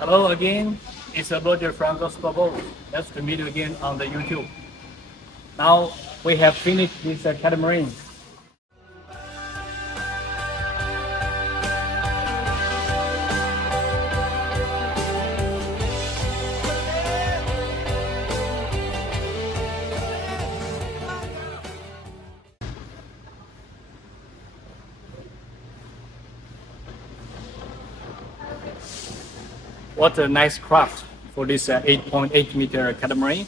Hello again, it's Roger from Gospel Boat. Nice to meet you again on the YouTube. Now we have finished this catamaran. What a nice craft for this 8.8 meter catamaran.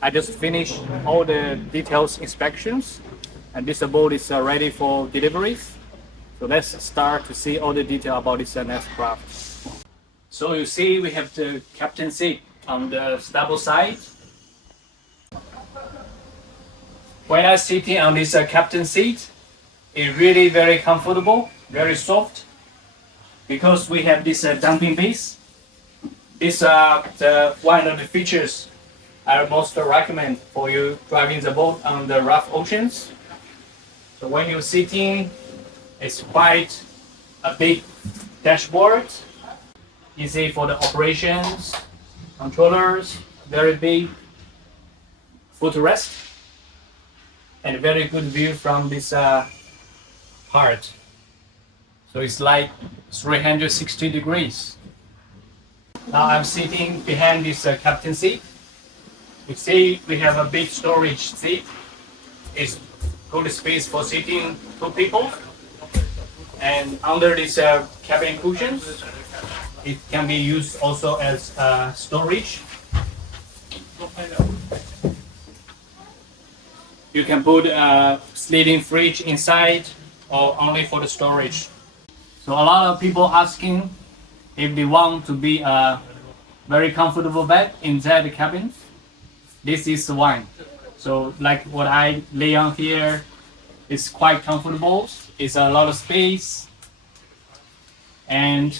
I just finished all the details inspections and this boat is ready for deliveries. So let's start to see all the detail about this nice craft. So you see we have the captain seat on the starboard side. When I'm sitting on this captain seat, it's really very comfortable, very soft because we have this dumping base. This is one of the features I most recommend for you driving the boat on the rough oceans. So when you're sitting, it's quite a big dashboard, easy for the operations, controllers, very big footrest, and very good view from this part. So it's like 360 degrees. Now I'm sitting behind this captain seat. You see we have a big storage seat. It's good space for sitting two people. And under this cabin cushions, it can be used also as storage. You can put a sliding fridge inside or only for the storage. So a lot of people asking if they want to be a very comfortable bed inside the cabin. This is the one. So like what I lay on here, it's quite comfortable. It's a lot of space. And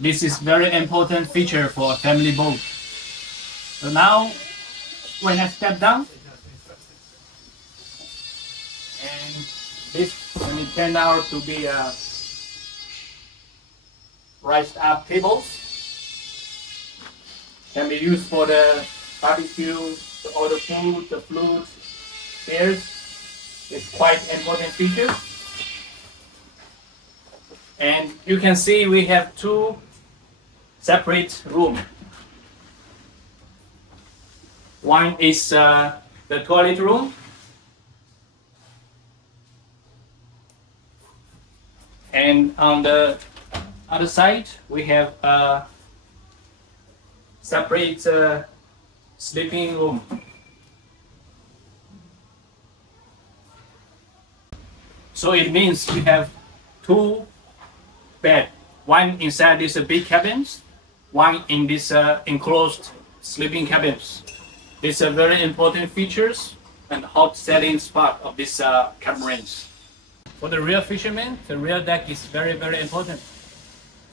this is very important feature for a family boat. So now when I step down, and this when it turned out to be a raised up tables, can be used for the barbecue, all the food, the flute, stairs. It's quite important feature. And you can see we have two separate rooms. One is the toilet room, and on the other side we have a separate sleeping room. So it means we have two beds, one inside this big cabins, one in this enclosed sleeping cabins. These are very important features and hot selling spot of this catamarans. For the rear fishermen, the rear deck is very important.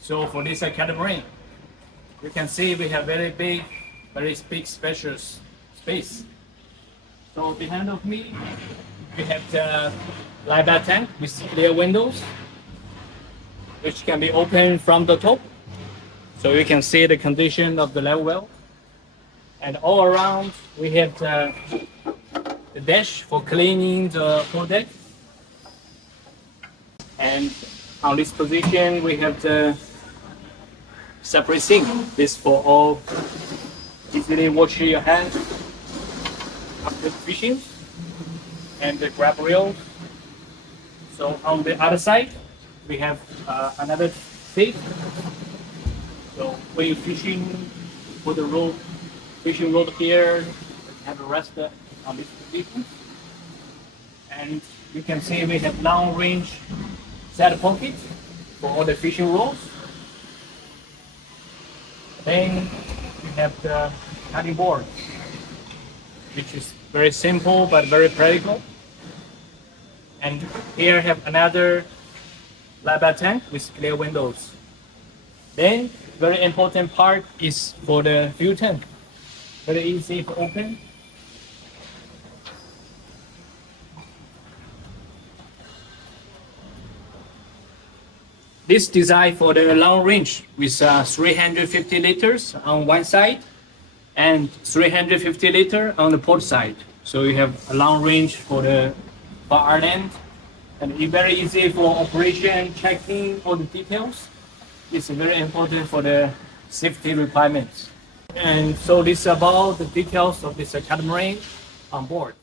So for this catamaran, you can see we have very big spacious space. So behind of me, we have the live tank with clear windows, which can be opened from the top. So you can see the condition of the live well. And all around, we have the dash for cleaning the whole deck. And on this position, we have the separate sink. This for all easily washing your hands after fishing, and the grab rail. So on the other side, we have another seat. So when you're fishing, put the rope, fishing rod here, have a rest on this position. And you can see we have long range set pocket for all the fishing rods. Then we have the cutting board, which is very simple but very practical. And here I have another live tank with clear windows. Then very important part is for the fuel tank. Very easy to open. This design for the long range with 350 liters on one side and 350 liter on the port side. So you have a long range for the far end, and it's very easy for operation, checking all the details. It's very important for the safety requirements. And so this is about the details of this catamaran on board.